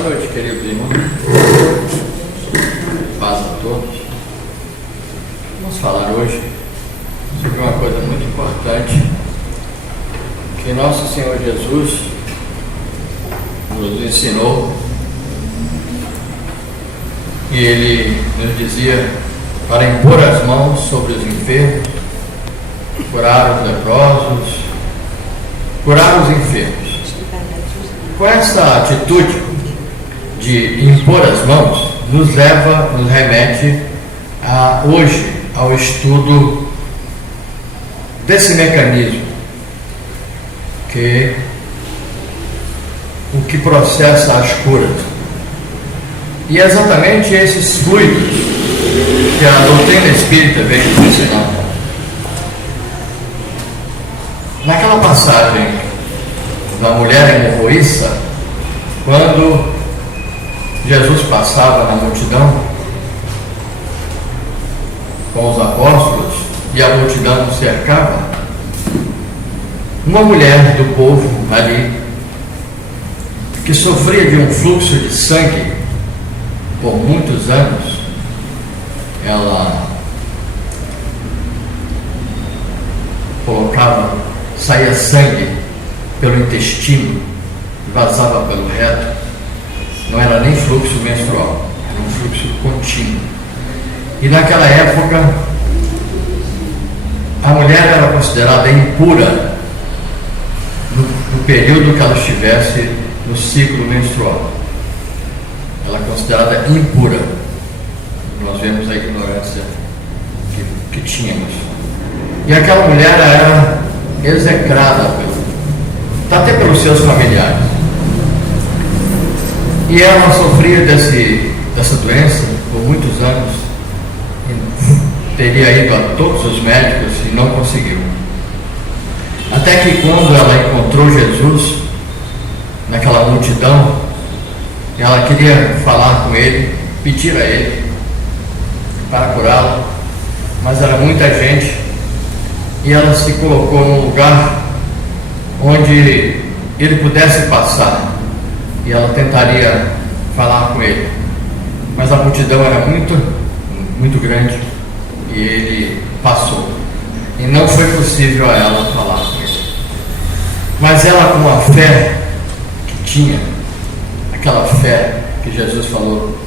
Boa noite, queridos irmãos. Paz a todos. Vamos falar hoje sobre uma coisa muito importante que nosso Senhor Jesus nos ensinou, e Ele nos dizia para impor as mãos sobre os enfermos, curar os leprosos, curar os enfermos. Com essa atitude de impor as mãos, nos remete hoje ao estudo desse mecanismo o que processa as curas. E é exatamente esses fluidos que a doutrina espírita vem nos ensinar. Naquela passagem da mulher hemorroíça, quando Jesus passava na multidão com os apóstolos e a multidão o cercava, uma mulher do povo ali, que sofria de um fluxo de sangue por muitos anos, ela saía sangue pelo intestino, vazava pelo reto. Não era nem fluxo menstrual, era um fluxo contínuo. E naquela época, a mulher era considerada impura no período que ela estivesse no ciclo menstrual. Ela é considerada impura. Nós vemos a ignorância que tínhamos. E aquela mulher era execrada até pelos seus familiares. E ela sofria dessa doença por muitos anos. Teria ido a todos os médicos e não conseguiu. Até que quando ela encontrou Jesus naquela multidão, ela queria falar com ele, pedir a ele para curá-la, mas era muita gente, e ela se colocou num lugar onde ele pudesse passar, e ela tentaria falar com ele, mas a multidão era muito grande, e ele passou, e não foi possível a ela falar com ele. Mas ela, com a fé que tinha, aquela fé que Jesus falou: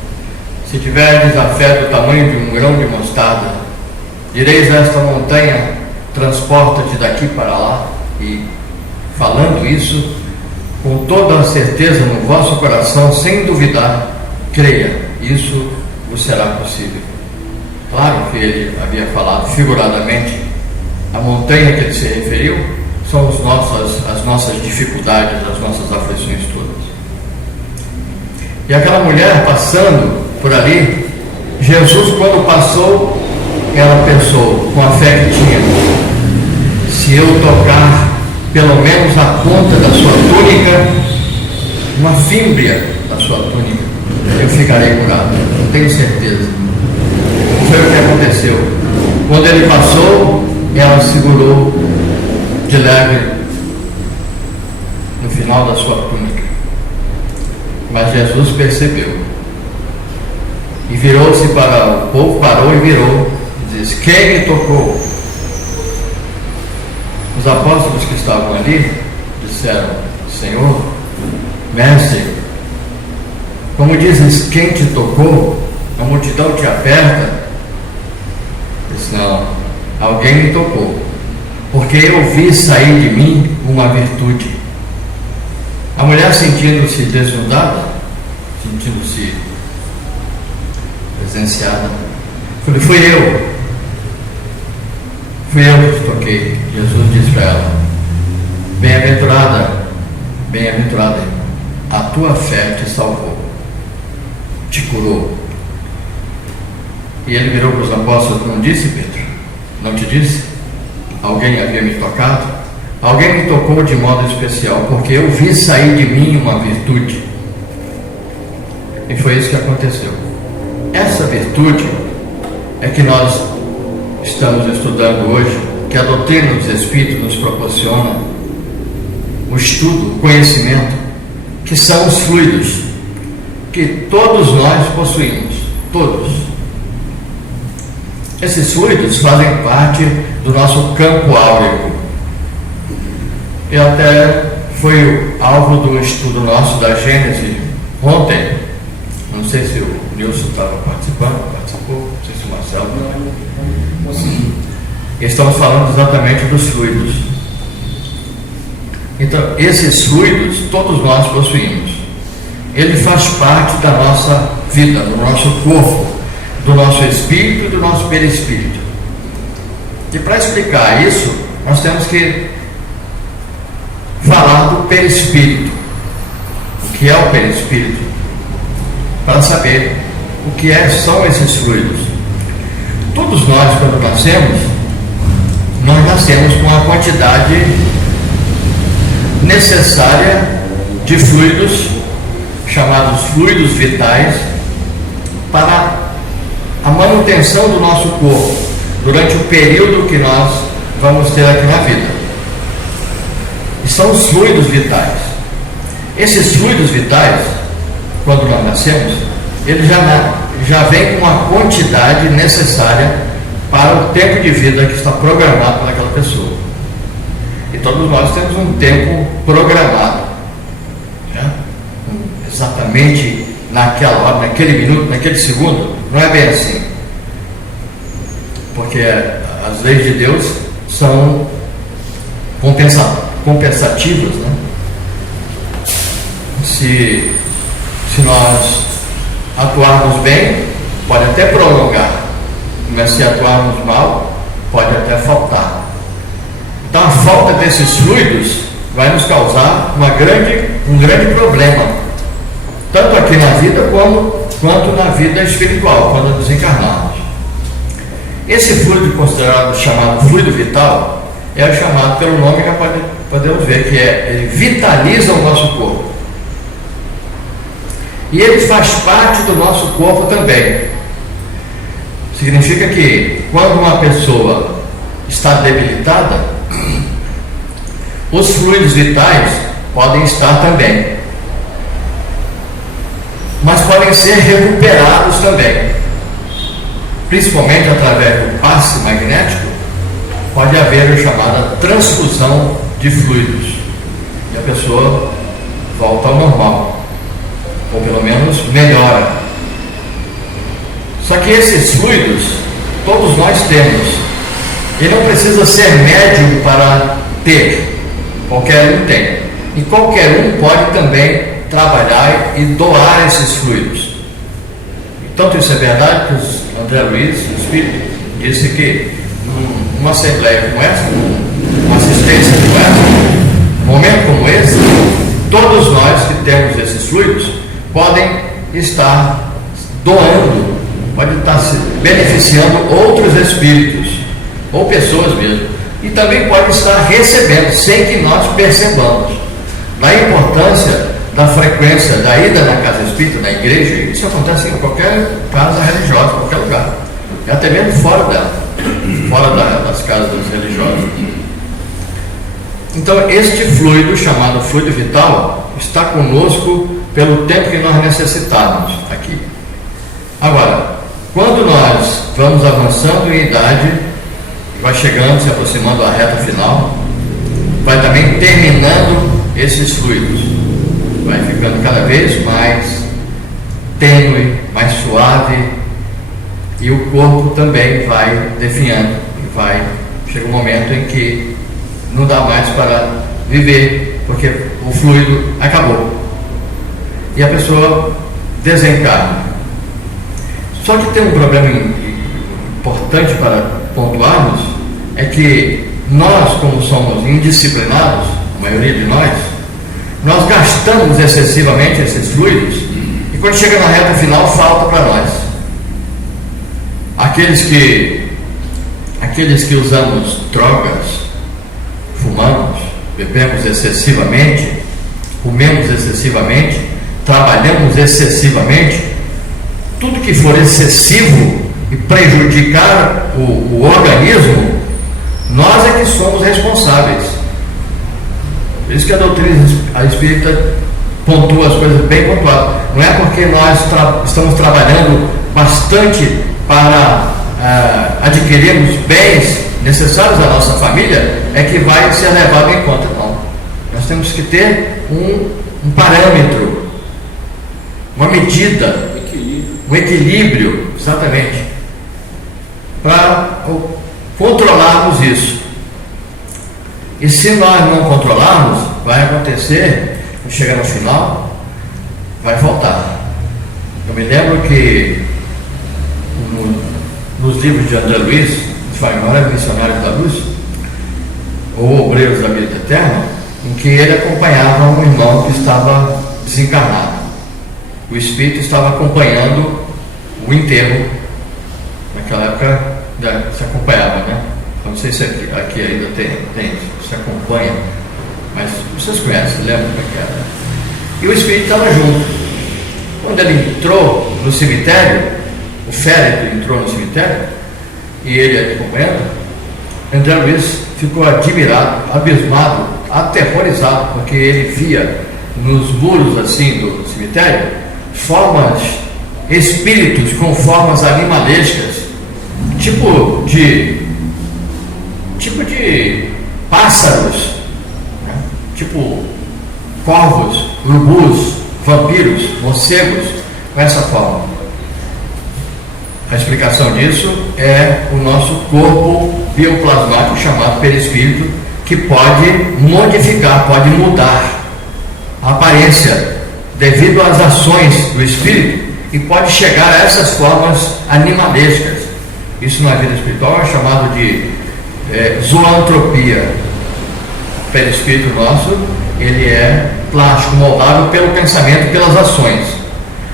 se tiverdes a fé do tamanho de um grão de mostarda, direis a esta montanha, transporta-te daqui para lá. E falando isso com toda a certeza no vosso coração, sem duvidar, creia, isso vos será possível. Claro que ele havia falado figuradamente. A montanha que ele se referiu são as nossas dificuldades, as nossas aflições todas. E aquela mulher passando por ali, Jesus, quando passou, ela pensou, com a fé que tinha: se eu tocar pelo menos a ponta da sua túnica, uma fímbria da sua túnica, eu ficarei curado. Eu tenho certeza. Foi o que aconteceu. Quando ele passou, ela segurou de leve no final da sua túnica. Mas Jesus percebeu e virou-se para o povo, parou e virou e disse: quem me tocou? Os apóstolos que estavam ali disseram: Senhor, mestre, como dizes quem te tocou? A multidão te aperta. Disse: não, alguém me tocou, porque eu vi sair de mim uma virtude. A mulher, sentindo-se desnudada, sentindo-se presenciada, falou: fui eu que te toquei. Jesus disse para ela: bem-aventurada, a tua fé te salvou, te curou. E ele virou para os apóstolos: não disse, Pedro? Não te disse? Alguém havia me tocado? Alguém me tocou de modo especial, porque eu vi sair de mim uma virtude. E foi isso que aconteceu. Essa virtude é que nós estamos estudando hoje, que a doutrina dos Espíritos nos proporciona, o estudo, o conhecimento, que são os fluidos. que todos nós possuímos, todos. Esses fluidos fazem parte do nosso campo áurico. E até foi alvo do estudo nosso da Gênese ontem. Não sei se o Nilson estava participou, não sei se o Marcelo também. Estamos falando exatamente dos fluidos. Então, esses fluidos todos nós possuímos. Ele faz parte da nossa vida, do nosso corpo, do nosso espírito e do nosso perispírito. E para explicar isso, nós temos que falar do perispírito. O que é o perispírito? Para saber o que são esses fluidos. Todos nós, quando nascemos, nós nascemos com a quantidade necessária de fluidos, chamados fluidos vitais, para a manutenção do nosso corpo durante o período que nós vamos ter aqui na vida. E são os fluidos vitais. Esses fluidos vitais, quando nós nascemos, ele já vem com a quantidade necessária para o tempo de vida que está programado para aquela pessoa. E todos nós temos um tempo programado, né? Exatamente naquela hora, naquele minuto, naquele segundo. Não é bem assim, porque as leis de Deus são compensativas, né? Se nós atuarmos bem, pode até prolongar, mas se atuarmos mal, pode até faltar. Então a falta desses fluidos vai nos causar um grande problema, tanto aqui na vida quanto na vida espiritual, quando nos encarnarmos. Esse fluido considerado, chamado fluido vital, é chamado pelo nome que podemos ver, que ele vitaliza o nosso corpo. E ele faz parte do nosso corpo também. Significa que quando uma pessoa está debilitada, os fluidos vitais podem estar também, mas podem ser recuperados também, principalmente através do passe magnético. Pode haver a chamada transfusão de fluidos e a pessoa volta ao normal, ou pelo menos melhora. Só que esses fluidos todos nós temos, e não precisa ser médium para ter, qualquer um tem, e qualquer um pode também trabalhar e doar esses fluidos. Tanto isso é verdade que o André Luiz, o Espírito, disse que numa assembleia como essa, uma assistência como essa, num momento como esse, todos nós que temos esses fluidos podem estar doando, podem estar se beneficiando outros espíritos ou pessoas mesmo, e também pode estar recebendo sem que nós percebamos. Da importância da frequência da ida na casa espírita, na igreja, isso acontece em qualquer casa religiosa, em qualquer lugar, e até mesmo fora dela, das casas religiosas. Então, este fluido, chamado fluido vital, está conosco pelo tempo que nós necessitarmos aqui. Agora, quando nós vamos avançando em idade, vai chegando, se aproximando da reta final, vai também terminando esses fluidos, vai ficando cada vez mais tênue, mais suave, e o corpo também vai definhando, chega um momento em que não dá mais para viver, porque o fluido acabou e a pessoa desencarna. Só que tem um problema importante para pontuarmos, é que nós, como somos indisciplinados, a maioria de nós gastamos excessivamente esses fluidos, e quando chega na reta final falta para nós. Aqueles que usamos drogas, fumamos, bebemos excessivamente, comemos excessivamente, trabalhamos excessivamente, tudo que for excessivo e prejudicar o organismo, nós é que somos responsáveis. Por isso que a doutrina espírita pontua as coisas bem pontuadas. Não é porque nós estamos trabalhando bastante para adquirirmos bens necessários à nossa família, é que vai ser levado em conta. Não. Nós temos que ter um parâmetro, uma medida, um equilíbrio, exatamente, para controlarmos isso. E se nós não controlarmos, vai acontecer, quando chegar no final, vai voltar. Eu me lembro que nos livros de André Luiz, os Maiores Missionários da Luz, ou Obreiros da Vida Eterna, em que ele acompanhava um irmão que estava desencarnado. O espírito estava acompanhando o enterro. Naquela época se acompanhava, né? Eu não sei se aqui ainda tem, se acompanha, mas vocês conhecem, lembram como é que era? E o espírito estava junto. Quando ele entrou no cemitério, o féretro entrou no cemitério, e ele acompanhando, André Luiz ficou admirado, abismado, aterrorizado, porque ele via nos muros assim do cemitério formas, espíritos com formas animalescas, tipo de pássaros, né? Tipo corvos, urubus, vampiros, morcegos, com essa forma. A explicação disso é o nosso corpo bioplasmático chamado perispírito, que pode modificar, pode mudar a aparência devido às ações do espírito e pode chegar a essas formas animalescas. Isso na vida espiritual é chamado de zoantropia. O perispírito nosso, ele é plástico, moldável pelo pensamento, pelas ações.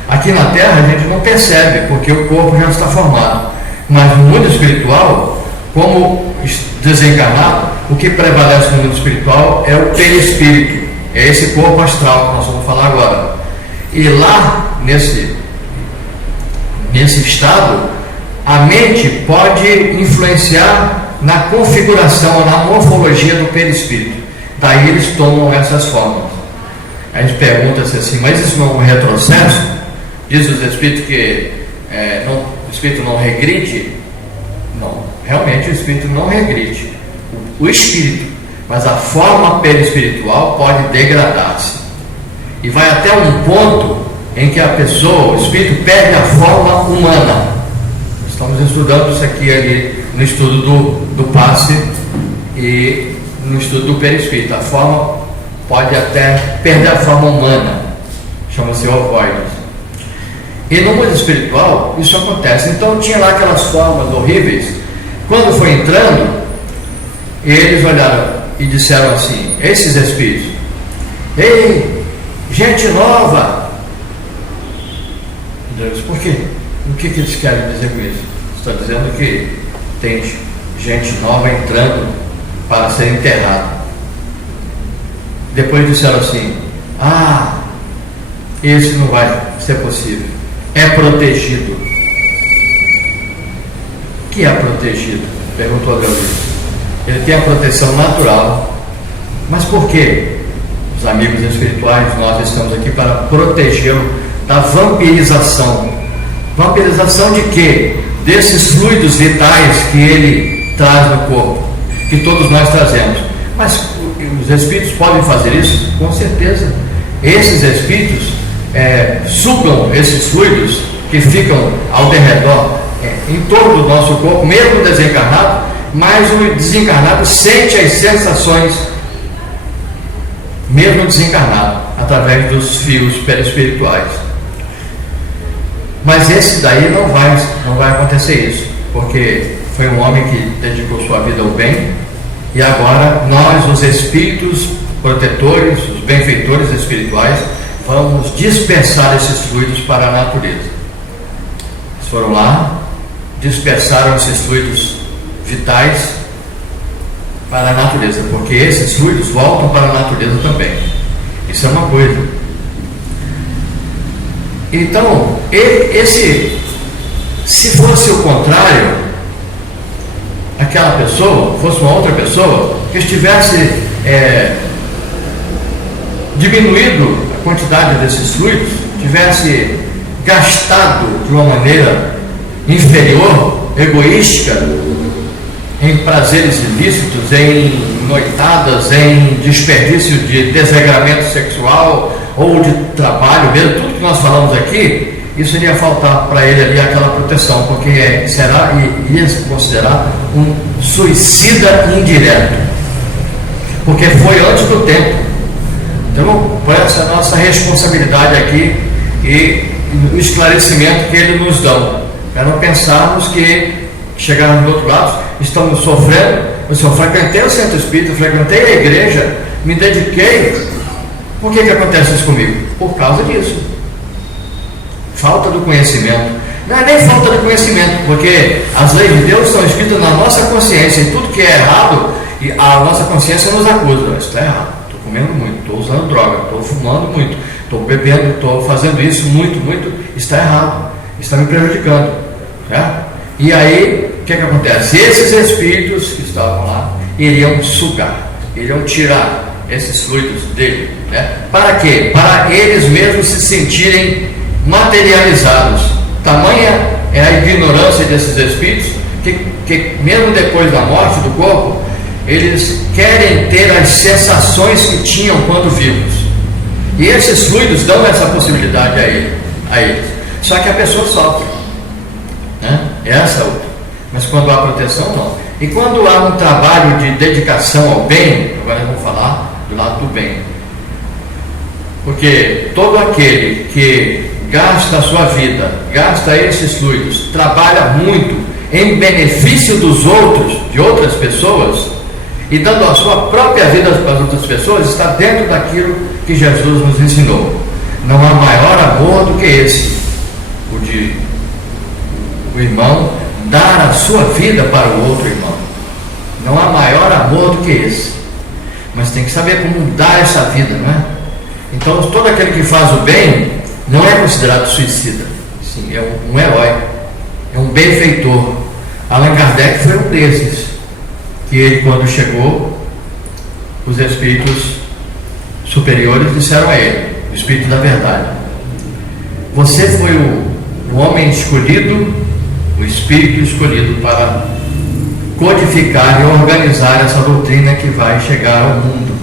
Aqui na Terra a gente não percebe, porque o corpo já está formado. Mas no mundo espiritual, como desencarnado, o que prevalece no mundo espiritual é o perispírito. É esse corpo astral que nós vamos falar agora. E lá, nesse estado, a mente pode influenciar na configuração, na morfologia do perispírito. Daí eles tomam essas formas. A gente pergunta-se assim, mas isso não é um retrocesso? Diz os espíritos que o espírito não regride? Não, realmente o espírito não regride. O espírito, mas a forma perispiritual pode degradar-se. E vai até um ponto em que a pessoa, o espírito, perde a forma humana. Estamos estudando isso aqui ali no estudo do passe e no estudo do perispírito. A forma pode até perder a forma humana, chama-se ovoides. E no mundo espiritual isso acontece. Então tinha lá aquelas formas horríveis. Quando foi entrando, eles olharam e disseram assim, esses espíritos: ei, gente nova. Deus, por quê? O que eles querem dizer com isso? Está dizendo que tem gente nova entrando para ser enterrado. Depois disseram assim: esse não vai ser possível. É protegido. O que é protegido? Perguntou a Deus. Ele tem a proteção natural. Mas por quê? Os amigos espirituais, nós estamos aqui para protegê-lo da vampirização. Vampirização de quê? Desses fluidos vitais que ele traz no corpo, que todos nós trazemos. Mas os espíritos podem fazer isso? Com certeza. Esses espíritos sugam esses fluidos que ficam ao derredor, em torno do nosso corpo, mesmo desencarnado, mas o desencarnado sente as sensações, mesmo desencarnado, através dos fios perispirituais. Mas esse daí não vai acontecer isso, porque foi um homem que dedicou sua vida ao bem, e agora nós, os espíritos protetores, os benfeitores espirituais, vamos dispersar esses fluidos para a natureza. Eles foram lá, dispersaram esses fluidos vitais para a natureza, porque esses fluidos voltam para a natureza também. Isso é uma coisa. Então, se fosse o contrário, aquela pessoa, fosse uma outra pessoa, que estivesse diminuído a quantidade desses fluidos, tivesse gastado de uma maneira inferior, egoística, em prazeres ilícitos, em noitadas, em desperdício de desregramento sexual ou de trabalho mesmo, tudo que nós falamos aqui, isso iria faltar para ele ali aquela proteção, porque ia se considerar um suicida indireto, porque foi antes do tempo. Então, por essa nossa responsabilidade aqui e o esclarecimento que ele nos dá, para não pensarmos que chegarmos do outro lado, estamos sofrendo. Eu frequentei o centro espírita, frequentei a igreja, me dediquei. Por que acontece isso comigo? Por causa disso. Falta do conhecimento. Não é nem falta de conhecimento, porque as leis de Deus estão escritas na nossa consciência, e tudo que é errado, e a nossa consciência nos acusa. Isso está errado, estou comendo muito, estou usando droga, estou fumando muito, estou bebendo, estou fazendo isso muito, está errado, está me prejudicando. Né? E aí, o que acontece? Esses espíritos que estavam lá iriam sugar, iriam tirar esses fluidos dele. Né? Para quê? Para eles mesmos se sentirem materializados. Tamanha é a ignorância desses espíritos que mesmo depois da morte do corpo, eles querem ter as sensações que tinham quando vivos. E esses fluidos dão essa possibilidade a eles. Só que a pessoa sofre. Né? Essa outra. Mas quando há proteção, não. E quando há um trabalho de dedicação ao bem, agora vamos falar do lado do bem. Porque todo aquele que gasta a sua vida, gasta esses fluidos, trabalha muito em benefício dos outros, de outras pessoas, e dando a sua própria vida para as outras pessoas, está dentro daquilo que Jesus nos ensinou. Não há maior amor do que esse, o de o irmão dar a sua vida para o outro irmão. Não há maior amor do que esse. Mas tem que saber como dar essa vida, não é? Então, todo aquele que faz o bem não é considerado suicida. Sim, é um herói, é um benfeitor. Allan Kardec foi um desses, que ele, quando chegou, os espíritos superiores disseram a ele, o espírito da verdade: você foi o homem escolhido, o espírito escolhido para codificar e organizar essa doutrina que vai chegar ao mundo,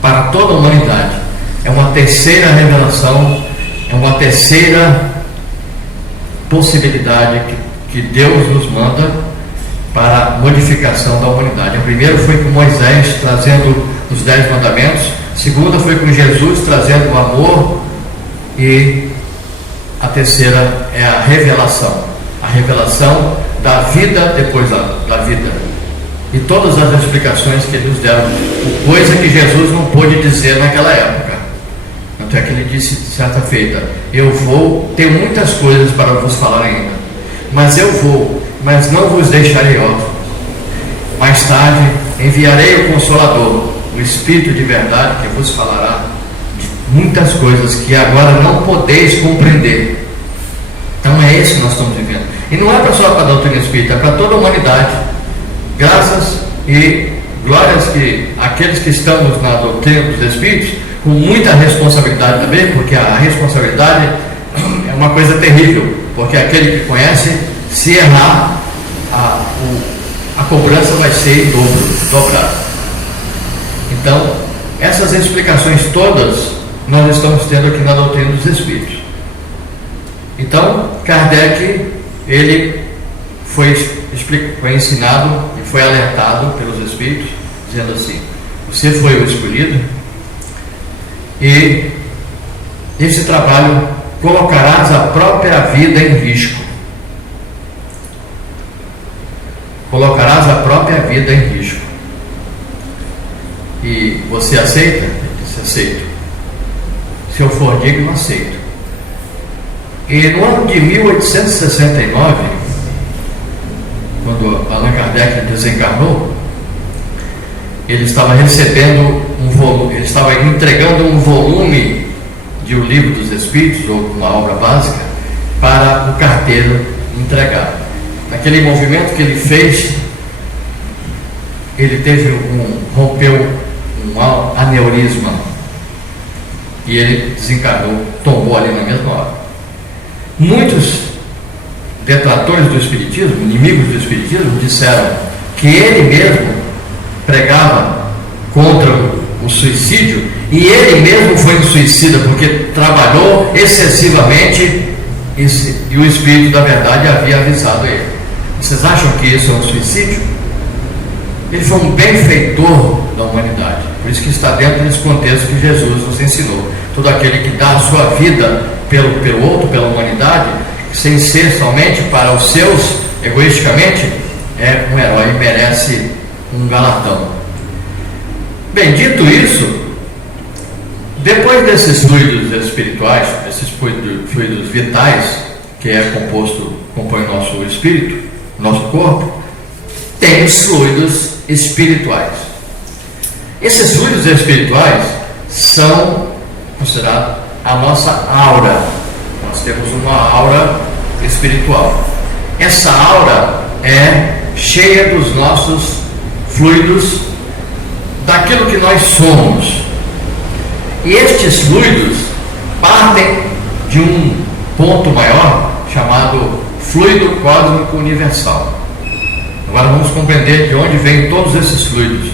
para toda a humanidade. É uma terceira revelação, é uma terceira possibilidade que Deus nos manda para a modificação da humanidade. A primeira foi com Moisés trazendo os 10 mandamentos, a segunda foi com Jesus trazendo o amor, e a terceira é a revelação da vida depois da vida, e todas as explicações que nos deram, coisa que Jesus não pôde dizer naquela época. Tanto é que ele disse certa feita: eu vou ter muitas coisas para vos falar ainda, mas eu vou, mas não vos deixarei órfãos. Mais tarde enviarei o Consolador, o Espírito de verdade, que vos falará de muitas coisas que agora não podeis compreender. Então é isso que nós estamos vivendo. E não é só para a doutrina espírita, é para toda a humanidade. Graças e glórias que aqueles que estamos na doutrina dos espíritos, com muita responsabilidade também, porque a responsabilidade é uma coisa terrível, porque aquele que conhece, se errar, a cobrança vai ser dobrada. Então, essas explicações todas nós estamos tendo aqui na doutrina dos espíritos. Então, Kardec, ele foi ensinado e foi alertado pelos espíritos, dizendo assim: você foi o escolhido, e esse trabalho colocarás a própria vida em risco. Colocarás a própria vida em risco. E você aceita? Ele disse: aceito. Se eu for digno, aceito. E no ano de 1869, quando Allan Kardec desencarnou, ele estava recebendo um volume, ele estava entregando um volume de O Livro dos Espíritos, ou uma obra básica, para o carteiro entregar. Naquele movimento que ele fez, ele rompeu um aneurisma e ele desencarnou, tombou ali na mesma hora. Muitos detratores do Espiritismo, inimigos do Espiritismo, disseram que ele mesmo pregava contra o suicídio e ele mesmo foi um suicida porque trabalhou excessivamente e o Espírito da Verdade havia avisado ele. Vocês acham que isso é um suicídio? Ele foi um benfeitor da humanidade, por isso que está dentro desse contexto que Jesus nos ensinou. Todo aquele que dá a sua vida pelo outro, pela humanidade, sem ser somente para os seus, egoisticamente, é um herói e merece um galardão. Bem, dito isso, depois desses fluidos espirituais, esses fluidos vitais, que compõe o nosso espírito, nosso corpo, tem os fluidos espirituais. Esses fluidos espirituais são considerados a nossa aura. Nós temos uma aura espiritual. Essa aura é cheia dos nossos fluidos, daquilo que nós somos. E estes fluidos partem de um ponto maior chamado fluido cósmico universal. Agora vamos compreender de onde vêm todos esses fluidos.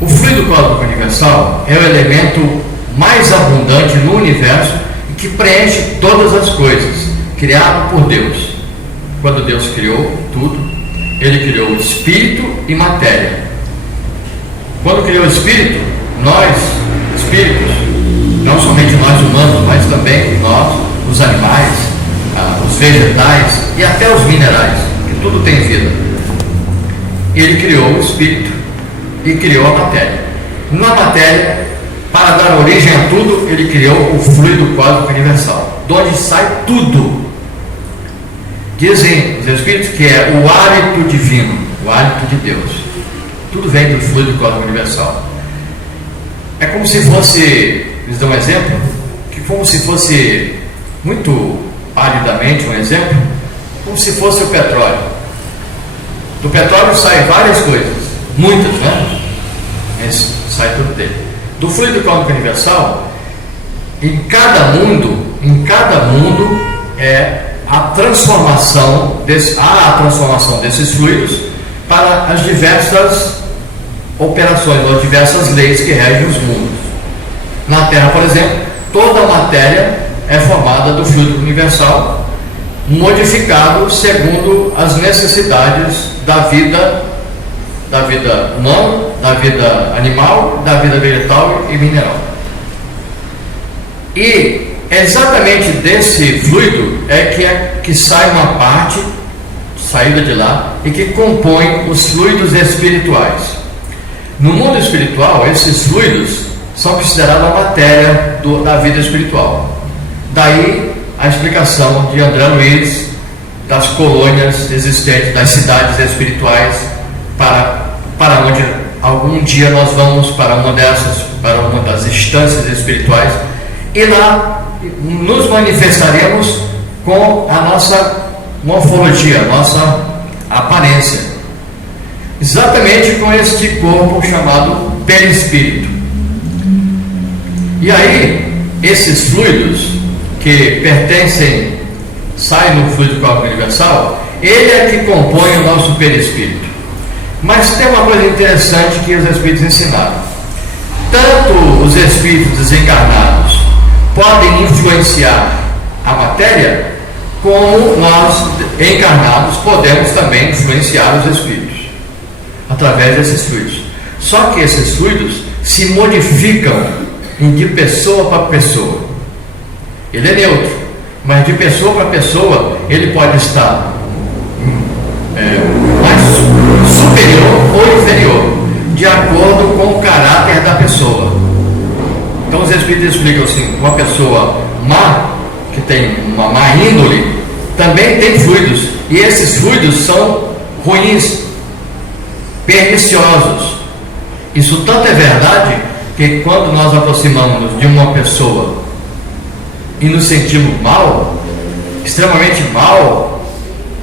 O fluido cósmico universal é o elemento mais abundante no universo e que preenche todas as coisas, criado por Deus. Quando Deus criou tudo, Ele criou o espírito e matéria. Quando criou o espírito, nós, espíritos, não somente nós humanos, mas também nós, os animais, os vegetais e até os minerais, que tudo tem vida. Ele criou o espírito e criou a matéria. Na matéria, para dar origem a tudo, ele criou o fluido cósmico universal, de onde sai tudo. Dizem os espíritos que é o hálito divino, o hálito de Deus. Tudo vem do fluido cósmico universal. É como se fosse, eles dão um exemplo, que como se fosse, muito palidamente um exemplo, como se fosse o petróleo. Do petróleo saem várias coisas, muitas, né? Mas sai tudo dele. Do fluido cósmico universal, em cada mundo é a transformação desses fluidos para as diversas operações ou diversas leis que regem os mundos. Na Terra, por exemplo, toda a matéria é formada do fluido universal, modificado segundo as necessidades da vida humana, da vida animal, da vida vegetal e mineral. E exatamente desse fluido que sai uma parte, saída de lá, e que compõe os fluidos espirituais. No mundo espiritual, esses fluidos são considerados a matéria da vida espiritual. Daí a explicação de André Luiz das colônias existentes, das cidades espirituais, para onde algum dia nós vamos para uma das instâncias espirituais, e lá nos manifestaremos com a nossa morfologia, a nossa aparência, exatamente com este corpo chamado perispírito. E aí, esses fluidos que saem no fluido cósmico universal, ele é que compõe o nosso perispírito. Mas tem uma coisa interessante que os espíritos ensinaram. Tanto os espíritos desencarnados podem influenciar a matéria, como nós encarnados podemos também influenciar os espíritos através desses fluidos. Só que esses fluidos se modificam de pessoa para pessoa. Ele é neutro, mas de pessoa para pessoa ele pode estar mais superior ou inferior, de acordo com o caráter da pessoa. Então os espíritos explicam assim: uma pessoa má, que tem uma má índole, também tem fluidos, e esses fluidos são ruins, perniciosos. Isso tanto é verdade que quando nós aproximamos de uma pessoa e nos sentimos mal, extremamente mal,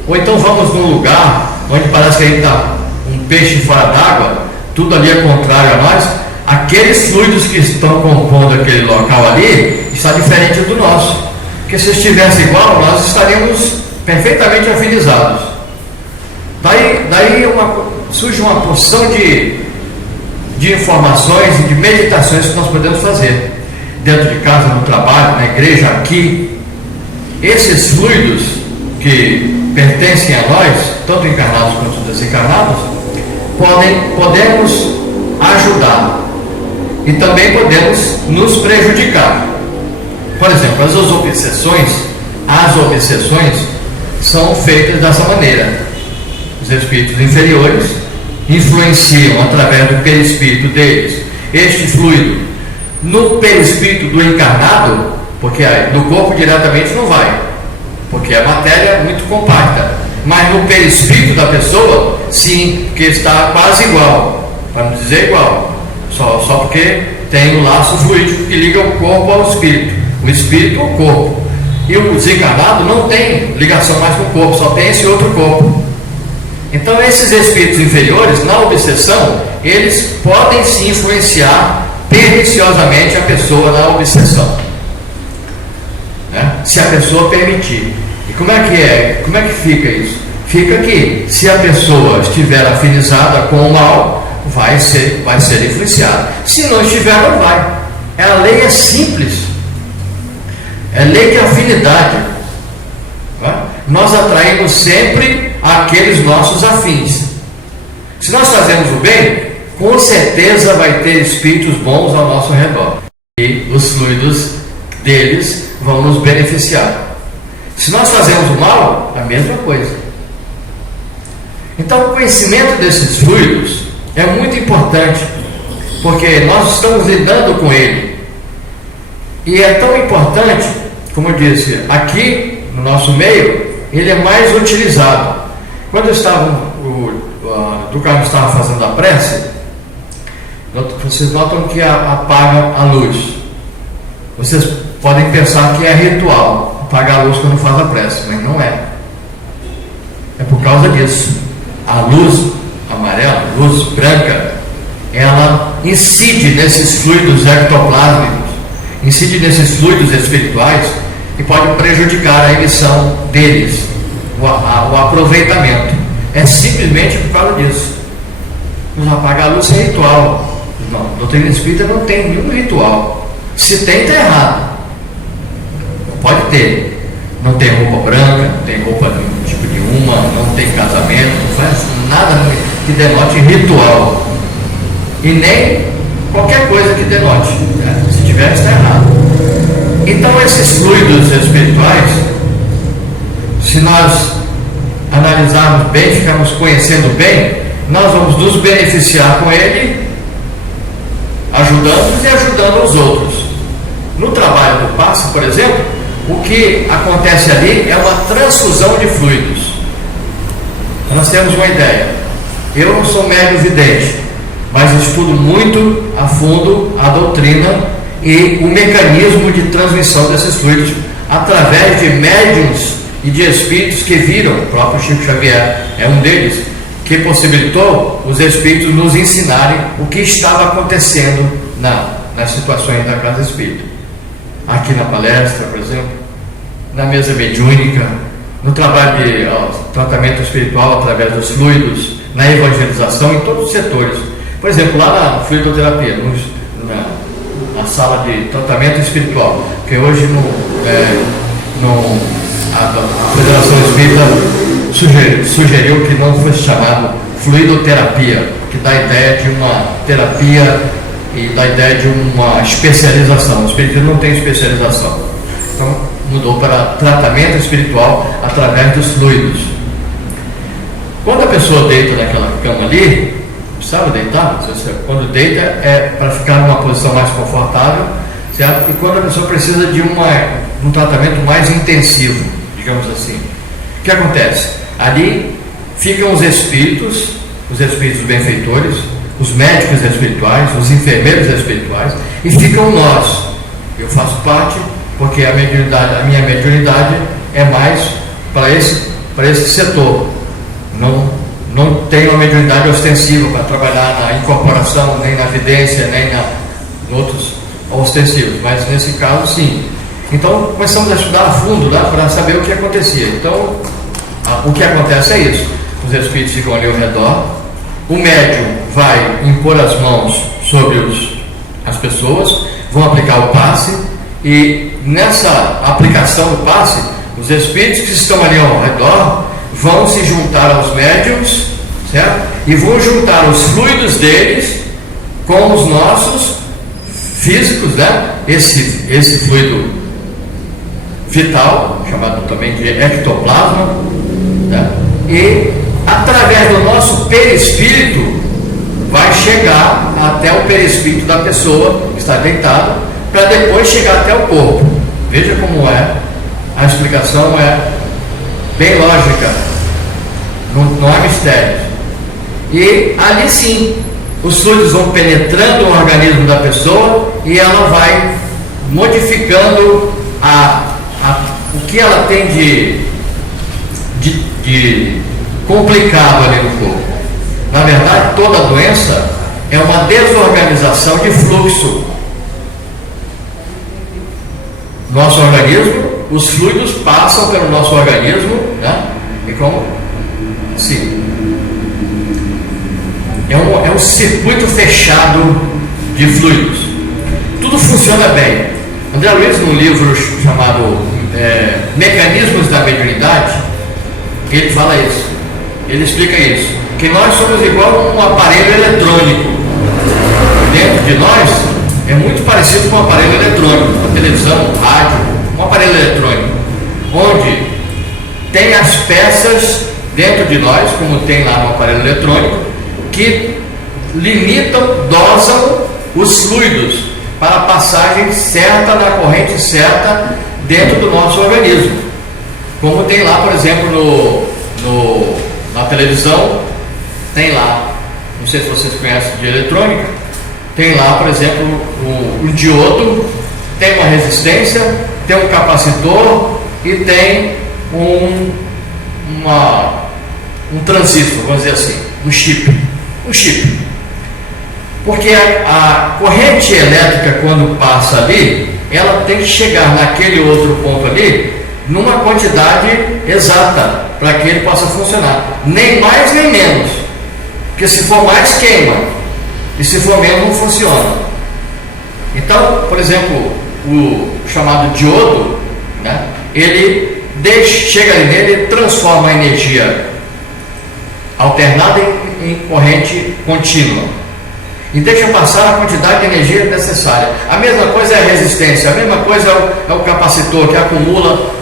ou então vamos num lugar onde parece que aí está um peixe fora d'água, tudo ali é contrário a nós, aqueles fluidos que estão compondo aquele local ali está diferente do nosso. Porque se estivesse igual, nós estaríamos perfeitamente afinizados. Daí surge uma porção de informações e de meditações que nós podemos fazer dentro de casa, no trabalho, na igreja, aqui. Esses fluidos que pertencem a nós, tanto encarnados quanto desencarnados, podemos ajudar e também podemos nos prejudicar. Por exemplo, as obsessões são feitas dessa maneira. Os espíritos inferiores influenciam através do perispírito deles este fluido no perispírito do encarnado, porque do corpo diretamente não vai, porque a matéria é muito compacta, mas no perispírito da pessoa, sim, porque está quase igual, para não dizer igual, só porque tem o laço fluídico que liga o corpo ao espírito, o espírito ao corpo. E o desencarnado não tem ligação mais com o corpo, só tem esse outro corpo. Então esses espíritos inferiores, na obsessão, eles podem se influenciar perniciosamente a pessoa na obsessão, né? Se a pessoa permitir. E como é que fica isso? Fica que se a pessoa estiver afinizada com o mal, vai ser influenciada. Se não estiver, não vai. A lei é simples, é lei de afinidade, né? Nós atraímos sempre aqueles nossos afins. Se nós fazemos o bem, com certeza vai ter espíritos bons ao nosso redor, e os fluidos deles vão nos beneficiar. Se nós fazemos o mal, a mesma coisa. Então o conhecimento desses fluidos é muito importante, porque nós estamos lidando com ele, e é tão importante, como eu disse, aqui no nosso meio ele é mais utilizado. Quando o Carlos estava fazendo a prece, vocês notam que apaga a luz. Vocês podem pensar que é ritual apagar a luz quando faz a prece, mas não é. É por causa disso. A luz amarela, luz branca, ela incide nesses fluidos ectoplásmicos, incide nesses fluidos espirituais e pode prejudicar a emissão deles, o aproveitamento. É simplesmente por causa disso. Mas apagar a luz é ritual. Não, a doutrina espírita não tem nenhum ritual. Se tem, está errado. Não pode ter. Não tem roupa branca, não tem roupa tipo de não tem casamento, não faz nada que denote ritual. E nem qualquer coisa que denote. Né? Se tiver, está errado. Então esses fluidos espirituais, se nós analisarmos bem, ficarmos conhecendo bem, nós vamos nos beneficiar com ele, ajudando-nos e ajudando os outros. No trabalho do passe, por exemplo, o que acontece ali é uma transfusão de fluidos. Nós temos uma ideia. Eu não sou médium vidente, mas estudo muito a fundo a doutrina e o mecanismo de transmissão desses fluidos através de médiuns e de espíritos que viram. O próprio Chico Xavier é um deles, que possibilitou os espíritos nos ensinarem o que estava acontecendo nas situações da casa espírita. Aqui na palestra, por exemplo, na mesa mediúnica, no trabalho de tratamento espiritual através dos fluidos, na evangelização, em todos os setores. Por exemplo, lá na fluidoterapia, na sala de tratamento espiritual, que hoje a Federação Espírita sugeriu que não fosse chamado fluidoterapia, que dá a ideia de uma terapia e dá a ideia de uma especialização. O espiritismo não tem especialização. Então mudou para tratamento espiritual através dos fluidos. Quando a pessoa deita naquela cama ali, precisava deitar, quando deita é para ficar numa posição mais confortável, certo? E quando a pessoa precisa de um tratamento mais intensivo, digamos assim, o que acontece? Ali ficam os espíritos benfeitores, os médicos espirituais, os enfermeiros espirituais, e ficam nós. Eu faço parte, porque a minha mediunidade é mais para esse setor, não tem uma mediunidade ostensiva para trabalhar na incorporação, nem na vidência, nem em outros ostensivos, mas nesse caso sim. Então começamos a estudar a fundo lá para saber o que acontecia. Então o que acontece é isso: os espíritos ficam ali ao redor, o médium vai impor as mãos sobre as pessoas, vão aplicar o passe, e nessa aplicação do passe, os espíritos que estão ali ao redor vão se juntar aos médiums, certo? E vão juntar os fluidos deles com os nossos físicos, né? Esse fluido vital, chamado também de ectoplasma, né? E através do nosso perispírito vai chegar até o perispírito da pessoa que está deitada, para depois chegar até o corpo. Veja como é, a explicação é bem lógica, não há mistérios. E ali sim, os fluidos vão penetrando o organismo da pessoa e ela vai modificando o que ela tem de complicado ali no corpo. Na verdade, toda doença é uma desorganização de fluxo. Nosso organismo, os fluidos passam pelo nosso organismo, né? E como? Sim. É um circuito fechado de fluidos. Tudo funciona bem. André Luiz, num livro chamado Mecanismos da Mediunidade, ele fala isso. Ele explica isso. Que nós somos igual um aparelho eletrônico. Dentro de nós é muito parecido com um aparelho eletrônico, uma televisão, um rádio, um aparelho eletrônico, onde tem as peças dentro de nós, como tem lá no aparelho eletrônico, que limitam, dosam os fluidos para a passagem certa na corrente certa dentro do nosso organismo. Como tem lá, por exemplo, na televisão, tem lá, não sei se vocês conhecem de eletrônica, tem lá, por exemplo, um diodo, tem uma resistência, tem um capacitor e tem um transistor, vamos dizer assim, um chip. Porque a corrente elétrica, quando passa ali, ela tem que chegar naquele outro ponto ali numa quantidade exata para que ele possa funcionar, nem mais nem menos, porque se for mais queima e se for menos não funciona. Então, por exemplo, o chamado diodo, né, ele chega ali nele e transforma a energia alternada em corrente contínua e deixa passar a quantidade de energia necessária. A mesma coisa é a resistência, a mesma coisa é o capacitor, que acumula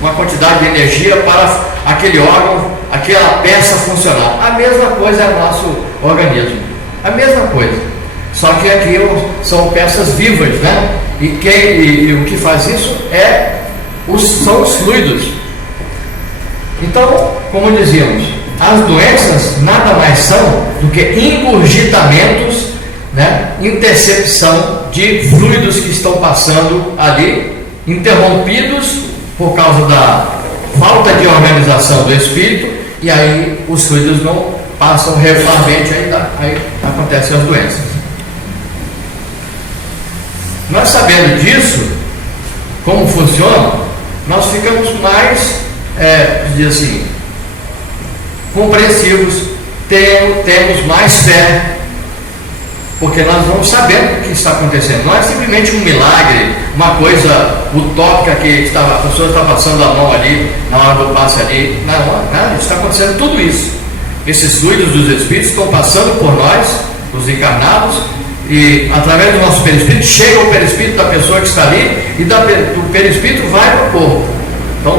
uma quantidade de energia para aquele órgão, aquela peça funcionar. A mesma coisa é o nosso organismo, a mesma coisa, só que aqui são peças vivas, né? E o que faz isso são os fluidos. Então, como dizíamos, as doenças nada mais são do que engurgitamentos, né? Intercepção de fluidos que estão passando ali, interrompidos por causa da falta de organização do espírito, e aí os fluidos não passam regularmente, aí acontecem as doenças. Nós sabendo disso, como funciona, nós ficamos mais, assim, compreensivos, temos mais fé, porque nós vamos sabendo o que está acontecendo. Não é simplesmente um milagre, uma coisa utópica que a pessoa está passando a mão ali, na hora do passe ali. Não, está acontecendo tudo isso. Esses fluidos dos espíritos estão passando por nós, os encarnados, e através do nosso perispírito chega o perispírito da pessoa que está ali, e do perispírito vai para o corpo. Então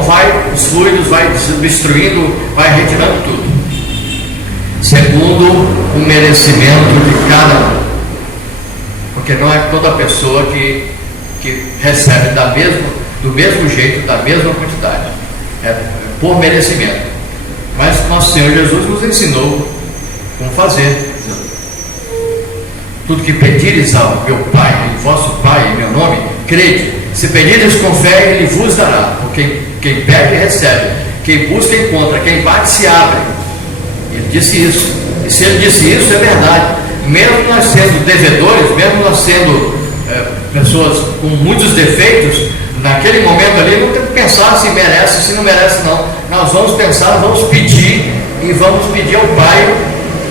os fluidos vai destruindo, vai retirando tudo, segundo o merecimento de cada um, porque não é toda pessoa que recebe do mesmo jeito, da mesma quantidade, é por merecimento. Mas nosso Senhor Jesus nos ensinou como fazer. Tudo que pedires ao meu Pai, vosso Pai, em meu nome, crede. Se pedires com fé, Ele vos dará. Porque quem pede, recebe. Quem busca, encontra. Quem bate, se abre. Ele disse isso. E se ele disse isso, é verdade. Mesmo nós sendo devedores, mesmo nós sendo pessoas com muitos defeitos, naquele momento ali não tem que pensar se merece, se não merece, não. Nós vamos pensar, vamos pedir e vamos pedir ao Pai,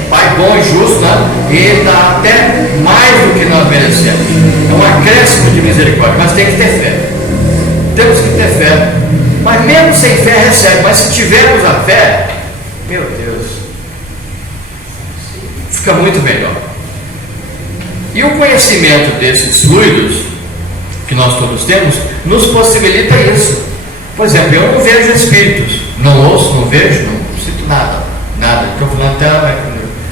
Pai bom e justo, né? E Ele dá até mais do que nós merecemos. É um acréscimo de misericórdia, mas tem que ter fé. Temos que ter fé. Mas mesmo sem fé recebe. Mas se tivermos a fé, meu Deus, fica muito melhor. E o conhecimento desses fluidos que nós todos temos nos possibilita isso. Por exemplo, eu não vejo espíritos, não ouço, não vejo, não sinto nada, nada. Estou falando até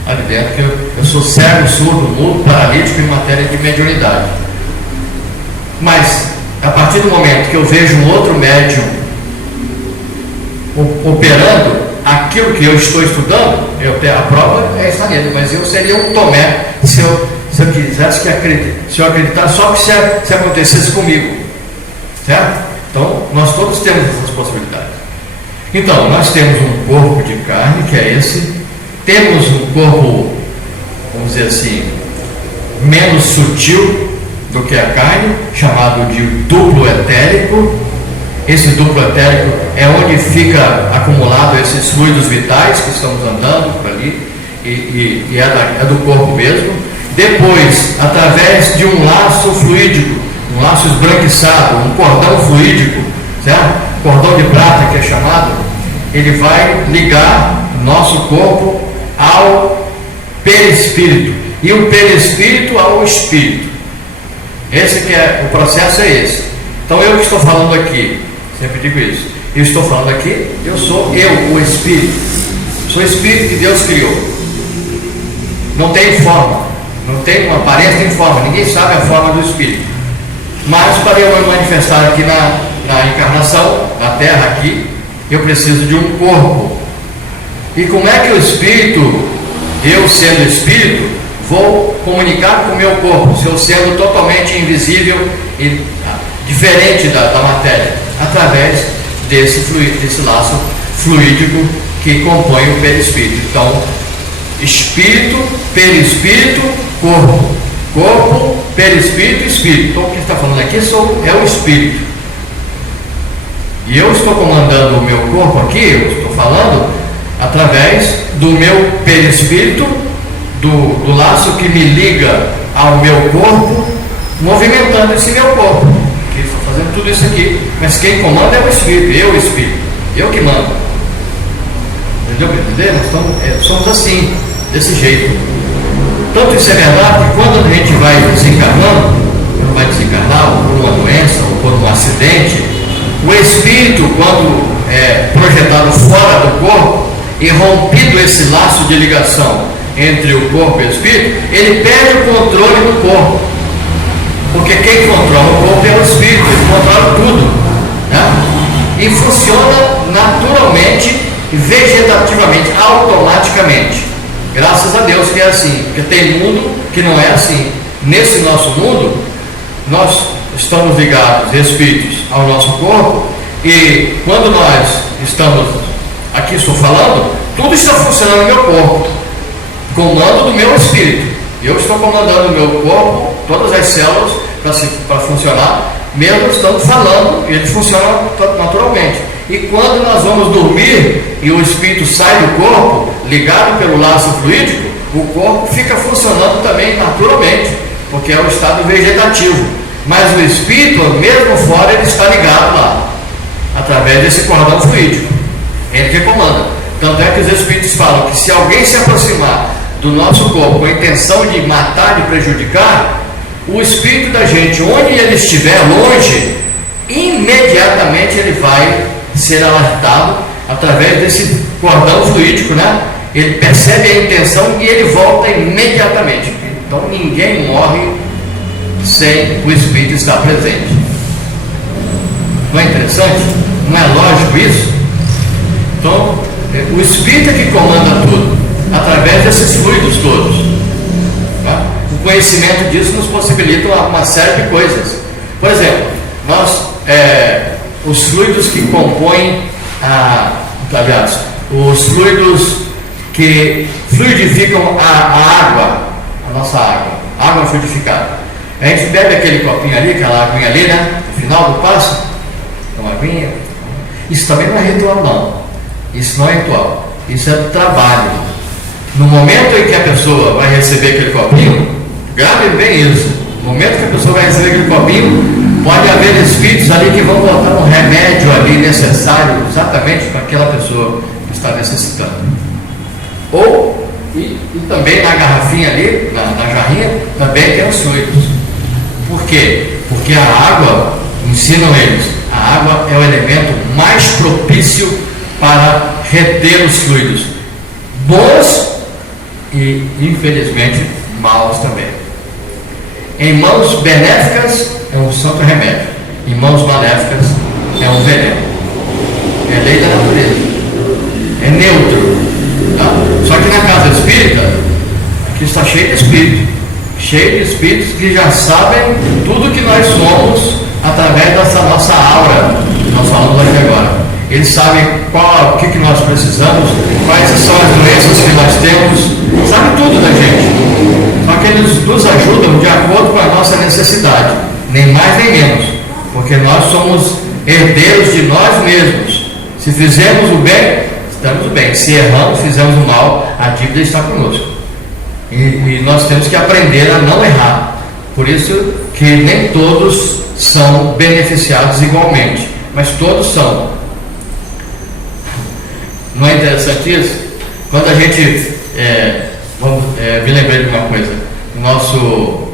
ali dentro que eu sou cego, surdo, mudo, paralítico em matéria de mediunidade. Mas a partir do momento que eu vejo um outro médium operando aquilo que eu estou estudando, a prova é essa nele, mas eu seria um Tomé se eu quisesse que acreditar, se eu acreditasse só que se acontecesse comigo, certo? Então, nós todos temos essas possibilidades. Então, nós temos um corpo de carne, que é esse, temos um corpo, vamos dizer assim, menos sutil do que a carne, chamado de duplo etérico. Esse duplo etérico é onde fica acumulado esses fluidos vitais que estamos andando por ali, e é do corpo mesmo. Depois, através de um laço fluídico, um laço esbranquiçado, um cordão fluídico, certo? Cordão de prata que é chamado, ele vai ligar nosso corpo ao perispírito e o perispírito ao espírito. Esse que é o processo, é esse. Então eu que estou falando aqui, sempre digo isso, eu estou falando aqui, eu sou o espírito, sou o espírito que Deus criou. Não tem forma, não tem uma aparência, tem forma, ninguém sabe a forma do espírito. Mas para eu me manifestar aqui na encarnação, na Terra aqui, eu preciso de um corpo. E como é que o espírito, eu sendo espírito, vou comunicar com o meu corpo, se eu sendo totalmente invisível e diferente da matéria? Através desse fluido, desse laço fluídico que compõe o perispírito. Então, espírito, perispírito, corpo. Corpo, perispírito e espírito. Então, o que está falando aqui é o espírito. E eu estou comandando o meu corpo aqui, eu estou falando através do meu perispírito, do laço que me liga ao meu corpo, movimentando esse meu corpo, que estou fazendo tudo isso aqui. Mas quem comanda é o espírito, o espírito, eu que mando. Entendeu? Nós somos assim, desse jeito. Tanto isso é verdade que quando a gente vai desencarnando, vai desencarnar ou por uma doença ou por um acidente, o espírito, quando é projetado fora do corpo e rompido esse laço de ligação entre o corpo e o espírito, ele perde o controle do corpo. Porque quem controla o corpo é o espírito, ele controla tudo, né? E funciona naturalmente, vegetativamente, automaticamente. Graças a Deus que é assim, porque tem mundo que não é assim. Nesse nosso mundo, nós estamos ligados, espíritos, ao nosso corpo, e quando nós estamos, aqui estou falando, tudo está funcionando no meu corpo, comando do meu espírito. Eu estou comandando o meu corpo, todas as células, para funcionar, mesmo estando falando, ele funciona naturalmente. E quando nós vamos dormir e o espírito sai do corpo, ligado pelo laço fluídico, o corpo fica funcionando também naturalmente, porque é o estado vegetativo. Mas o espírito, mesmo fora, ele está ligado lá, através desse cordão fluídico. Ele que comanda. Tanto é que os espíritos falam que se alguém se aproximar do nosso corpo com a intenção de matar, de prejudicar, o espírito da gente, onde ele estiver longe, imediatamente ele vai ser alertado através desse cordão fluídico, né? Ele percebe a intenção e ele volta imediatamente. Então ninguém morre sem o espírito estar presente. Não é interessante? Não é lógico isso? Então, o espírito é que comanda tudo, através desses fluidos todos. Tá? O conhecimento disso nos possibilita uma série de coisas. Por exemplo, os fluidos que compõem os fluidos que fluidificam a água, a nossa água fluidificada. A gente bebe aquele copinho ali, aquela aguinha ali, né? No final do passo, uma aguinha. Isso também não é ritual, não. Isso não é ritual. Isso é trabalho. No momento em que a pessoa vai receber aquele copinho, grave bem isso. No momento que a pessoa vai receber aquele copinho, pode haver espíritos ali que vão botar um remédio ali necessário exatamente para aquela pessoa que está necessitando. Ou, e também na garrafinha ali, na jarrinha, também tem os fluidos. Por quê? Porque a água, ensinam eles, a água é o elemento mais propício para reter os fluidos, bons e, infelizmente, maus também. Em mãos benéficas é um santo remédio, em mãos maléficas é um veneno. É lei da natureza, é neutro, tá? Só que na casa espírita, aqui está cheio de espíritos que já sabem tudo que nós somos através dessa nossa aura que nós falamos aqui agora. Eles sabem o que nós precisamos, quais são as doenças que nós temos, sabem tudo da gente. Só que eles nos ajudam de acordo com a nossa necessidade, nem mais nem menos, porque nós somos herdeiros de nós mesmos. Se fizermos o bem, estamos bem. Se erramos, fizemos o mal, a dívida está conosco. E nós temos que aprender a não errar. Por isso que nem todos são beneficiados igualmente, mas todos são. Não é interessante isso? Quando a gente, me lembrei de uma coisa, o nosso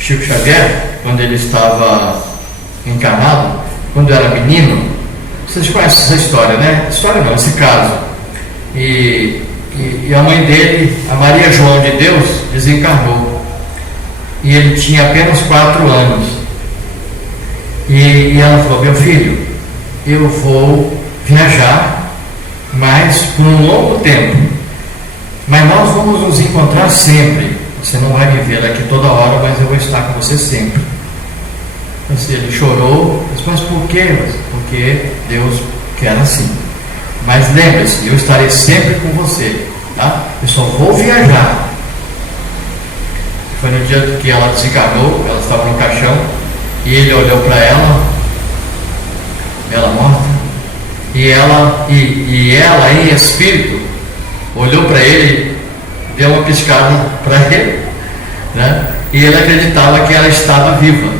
Chico Xavier, quando ele estava encarnado, quando era menino, vocês conhecem essa história, né? História não, esse caso. E a mãe dele, a Maria João de Deus, desencarnou. E ele tinha apenas 4 anos. E ela falou: meu filho, eu vou viajar, mas por um longo tempo. Mas nós vamos nos encontrar sempre. Você não vai me ver aqui toda hora, mas eu vou estar com você sempre. Assim, ele chorou, disse: mas por quê? Porque Deus quer assim. Mas lembre-se, eu estarei sempre com você, tá? Eu só vou viajar. Foi no dia que ela desencarnou, ela estava no caixão, e ele olhou para ela morta, e ela em espírito olhou para ele, deu uma piscada para ele, né? E ele acreditava que ela estava viva,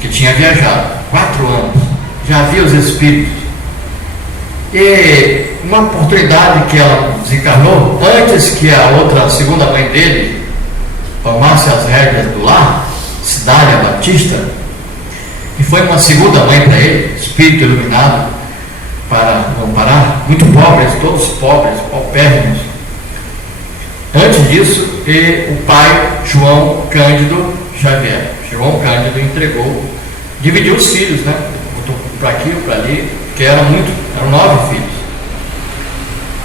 que tinha viajado 4 anos, já via os espíritos. E uma oportunidade que ela desencarnou, antes que a segunda mãe dele tomasse as rédeas do lar, Cidália Batista, que foi uma segunda mãe para ele, espírito iluminado, para não parar, muito pobres, todos pobres, paupérrimos. Antes disso, o pai João Cândido Xavier, João Cândido entregou, dividiu os filhos, né? Botou para aqui, para ali, que eram 9 filhos.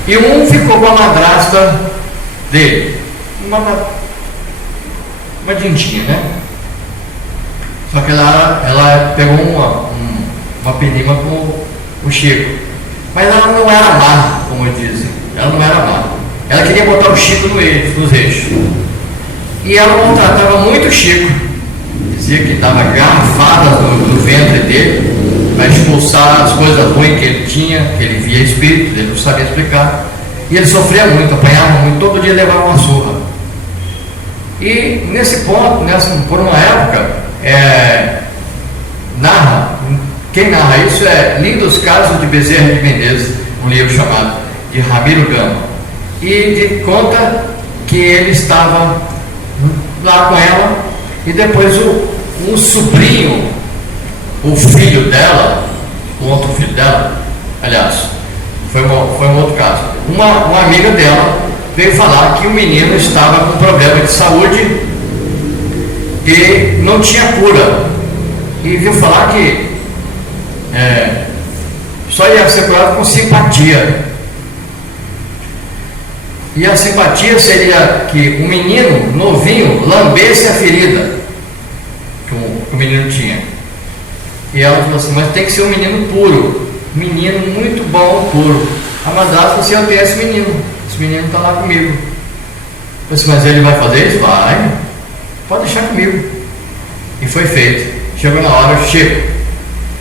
E um ficou com a madrasta dele, uma dindinha, né? Só que ela pegou uma penima com o Chico. Mas ela não era má, como dizem. Ela não era má. Ela queria botar o Chico nos eixos. E ela maltratava muito o Chico. Dizia que dava garrafadas no ventre dele para expulsar as coisas ruins que ele tinha, que ele via espíritos, ele não sabia explicar. E ele sofria muito, apanhava muito, todo dia levava uma surra. E nesse ponto, por uma época, quem narra isso é Lindos Casos de Bezerra de Menezes, um livro chamado de Ramiro Gama. E conta que ele estava lá com ela, e depois um sobrinho, o filho dela, o outro filho dela, aliás, foi um outro caso, uma amiga dela veio falar que o menino estava com problema de saúde e não tinha cura, e veio falar que só ia ser curado com simpatia. E a simpatia seria que o menino novinho lambesse a ferida que o menino tinha. E ela falou assim: mas tem que ser um menino puro, menino muito bom, puro. A madrasta falou assim: eu tenho esse menino menino está lá comigo. Eu disse, mas ele vai fazer isso? Vai, pode deixar comigo. E foi feito. Chegou na hora, Chico,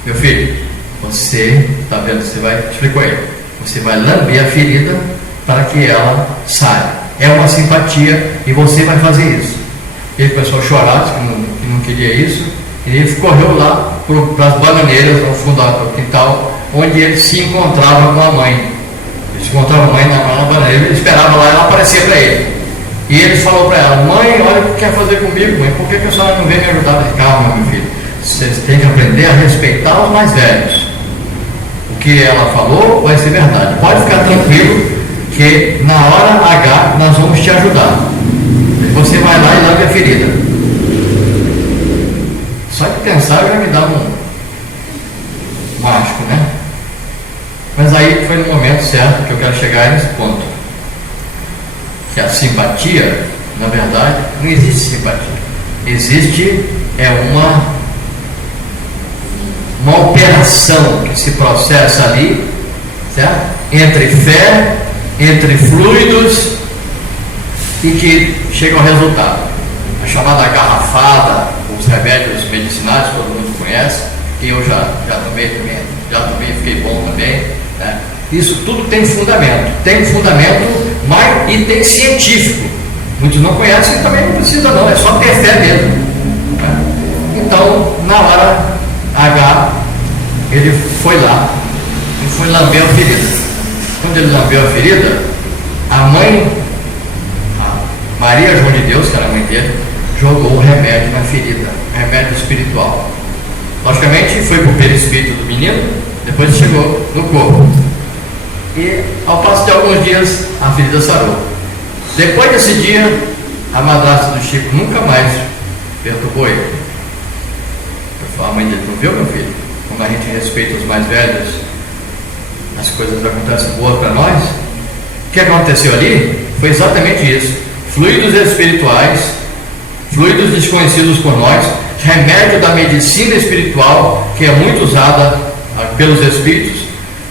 meu filho, você, está vendo, você vai, explicou ele, você vai lamber a ferida para que ela saia. É uma simpatia e você vai fazer isso. Ele começou a chorar, disse que não queria isso, e ele correu lá para as bananeiras, no fundo do quintal, onde ele se encontrava com a mãe. Ele se encontrava com a mãe na bananeira, ele esperava lá, ela aparecia para ele. E ele falou para ela, mãe, olha o que quer fazer comigo, mãe, por que a senhora não vem me ajudar? Eu disse, calma, meu filho, você tem que aprender a respeitar os mais velhos. O que ela falou vai ser verdade. Pode ficar tranquilo que na hora H nós vamos te ajudar. Você vai lá e lambe a ferida. Só de pensar já me dá um mágico, né? Mas aí foi no momento certo que eu quero chegar nesse ponto. Que a simpatia, na verdade, não existe simpatia. Existe uma operação que se processa ali, certo? Entre fé, entre fluidos, e que chega ao resultado. A chamada garrafada, os remédios medicinais, todo mundo conhece, que eu já tomei também, fiquei bom também, né? Isso tudo tem fundamento, mas e tem científico. Muitos não conhecem e também não precisa não, é só ter fé mesmo, né? Então, na hora H, ele foi lá e foi lamber a ferida. Quando ele lambeu a ferida, a mãe, a Maria João de Deus, que era a mãe dele, jogou o remédio na ferida, remédio espiritual. Logicamente foi para o perispírito do menino, depois chegou no corpo. E ao passo de alguns dias a ferida sarou. Depois desse dia, a madrasta do Chico nunca mais perturbou ele. Eu falei, a mãe dele, não viu, meu filho? Como a gente respeita os mais velhos, as coisas acontecem boas para nós. O que aconteceu ali foi exatamente isso. Fluidos espirituais, fluidos desconhecidos por nós, remédio da medicina espiritual, que é muito usada pelos espíritos,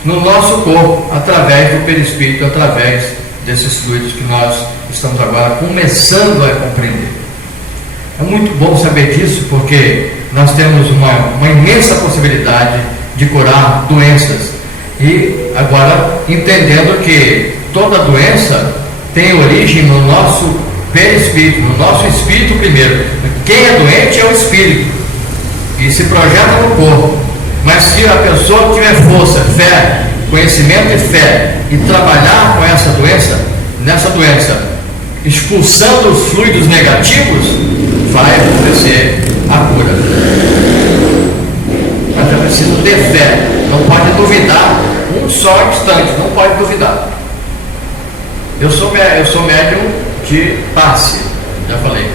no nosso corpo, através do perispírito, através desses fluidos que nós estamos agora começando a compreender. É muito bom saber disso, porque nós temos uma imensa possibilidade de curar doenças. E agora, entendendo que toda doença tem origem no nosso perispírito, no nosso espírito primeiro. Quem é doente é o espírito e se projeta no corpo. Mas se a pessoa tiver força, fé, conhecimento e fé e trabalhar com nessa doença, expulsando os fluidos negativos, vai acontecer a cura. Mas é preciso ter fé, não pode duvidar um só instante, não pode duvidar. Eu sou médium de passe, já falei.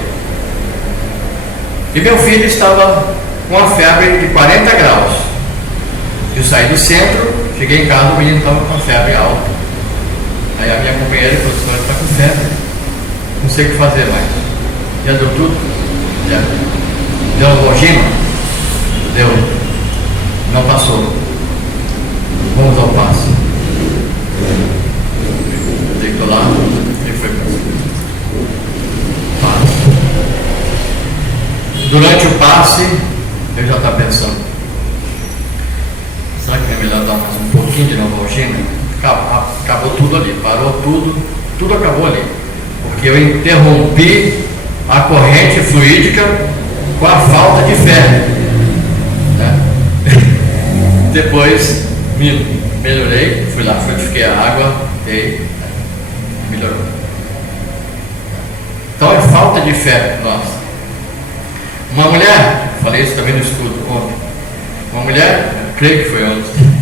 E meu filho estava com uma febre de 40 graus. Eu saí do centro, cheguei em casa, o menino estava com a febre alta. Aí a minha companheira falou, senhora está com febre, não sei o que fazer mais. Já deu tudo? Já. Deu algogina? Deu. Não passou. Vamos ao passe. Deitou lá, ele foi para o passe. Durante o passe, eu já estava pensando, será que é melhor dar mais um pouquinho de Novalgina? Acabou tudo ali, parou tudo acabou ali. Porque eu interrompi a corrente fluídica com a falta de fé, né? Depois melhorei, fui lá, frutifiquei a água e melhorou. Então é falta de fé nossa. Uma mulher, falei isso também no estudo ontem, uma mulher, creio que foi ontem,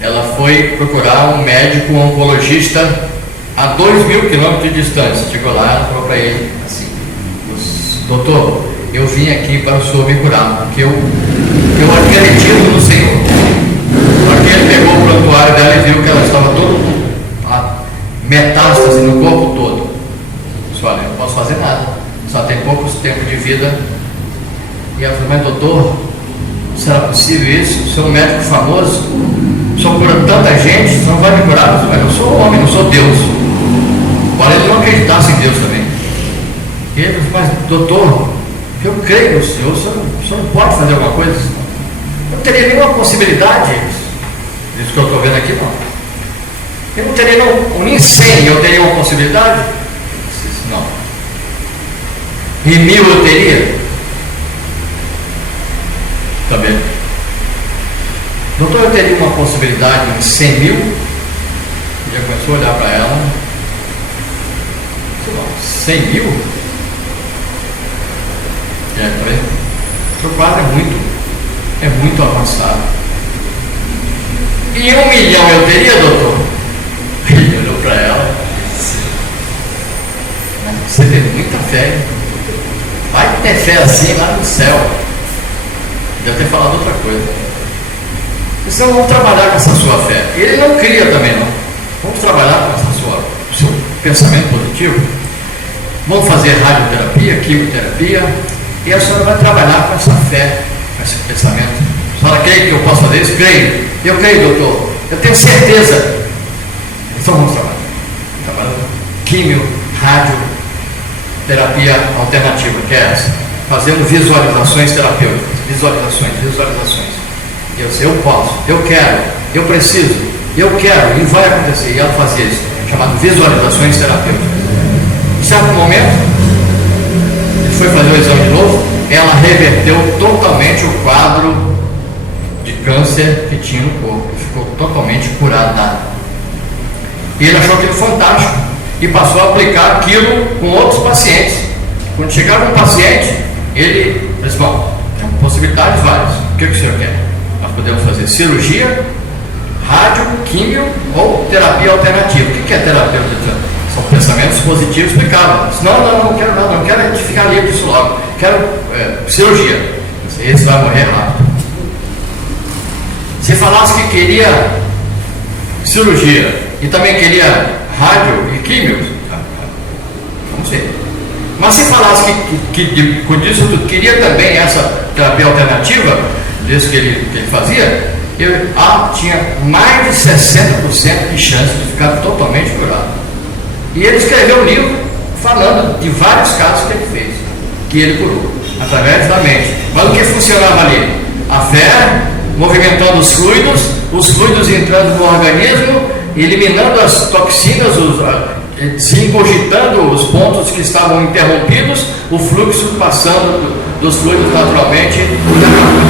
ela foi procurar um médico oncologista a 2.000 quilômetros de distância. Chegou lá, ela falou para ele assim, doutor, eu vim aqui para o senhor me curar, porque eu acredito no Senhor. Porque ele pegou o prontuário dela e viu que ela estava toda metástase no corpo todo. Eu disse, olha, eu não posso fazer nada, só tem poucos tempos de vida. E ela falou, mas doutor, será possível isso? O senhor é um médico famoso, o senhor cura tanta gente, o senhor não vai me curar? Mas eu sou homem, não sou Deus. embora ele não acreditasse em Deus também. Ele disse, mas doutor, eu creio no Senhor, o senhor não pode fazer alguma coisa? Eu não teria nenhuma possibilidade, isso que eu estou vendo aqui, não. Eu não teria nem 100, eu teria uma possibilidade? Não. E 1000 eu teria? Também. Doutor, eu teria uma possibilidade em 100 mil? Já começou a olhar para ela. 100 mil? Tá vendo? O seu quadro é muito avançado. E 1 milhão eu teria, doutor? Ele olhou para ela e disse, você tem muita fé, vai ter fé assim lá no céu. Deve ter falado outra coisa. Então vamos trabalhar com essa sua fé. Ele não cria também não. Vamos trabalhar com essa seu pensamento positivo. Vamos fazer radioterapia, quimioterapia, e a senhora vai trabalhar com essa fé, com esse pensamento. A senhora crê que eu posso fazer isso? Creio. Eu creio, doutor. Eu tenho certeza. Então vamos trabalhar. Trabalhando químio, radioterapia alternativa, que é essa. Fazendo visualizações terapêuticas. Visualizações. Eu sei, eu posso, eu quero, eu preciso, eu quero, e vai acontecer. E ela fazia isso, chamado visualizações terapêuticas. Em certo momento, ele foi fazer o exame de novo, ela reverteu totalmente o quadro de câncer que tinha no corpo. Ficou totalmente curada. E ele achou aquilo fantástico e passou a aplicar aquilo com outros pacientes. Quando chegava um paciente, ele disse, bom, tem possibilidades várias. O que o senhor quer? Nós podemos fazer cirurgia, rádio, químio ou terapia alternativa. O que é terapia alternativa? São pensamentos positivos explicados. Não quero nada, não quero ficar livre disso logo. Quero cirurgia. Esse vai morrer rápido. Se falasse que queria cirurgia e também queria rádio e químio, não sei. Mas se falasse que com isso tudo queria também essa terapia alternativa, desse que ele fazia, ele tinha mais de 60% de chance de ficar totalmente curado. E ele escreveu um livro falando de vários casos que ele fez, que ele curou, através da mente. Mas o que funcionava ali? A fé, movimentando os fluidos entrando no organismo, eliminando as toxinas, desincorgitando os pontos que estavam interrompidos, o fluxo passando dos fluidos naturalmente e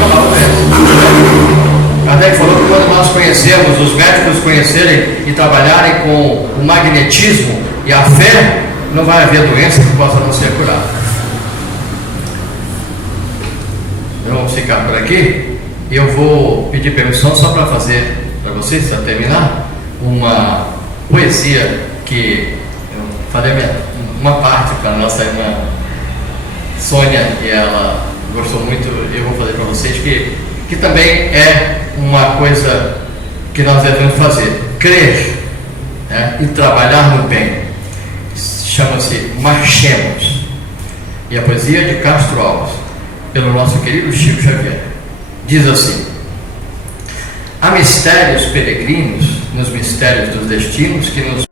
acabou o resto. Kardec falou que quando nós conhecemos, os médicos conhecerem e trabalharem com o magnetismo e a fé, não vai haver doença que possa não ser curada. Vamos ficar por aqui. Eu vou pedir permissão só para fazer para vocês, para terminar, uma poesia que eu falei uma parte para a nossa irmã Sônia, e ela gostou muito. Eu vou fazer para vocês que também é uma coisa que nós devemos fazer, crer, né, e trabalhar no bem. Chama-se Marchemos, e a poesia de Castro Alves, pelo nosso querido Chico Xavier. Diz assim: há mistérios peregrinos nos mistérios dos destinos que nos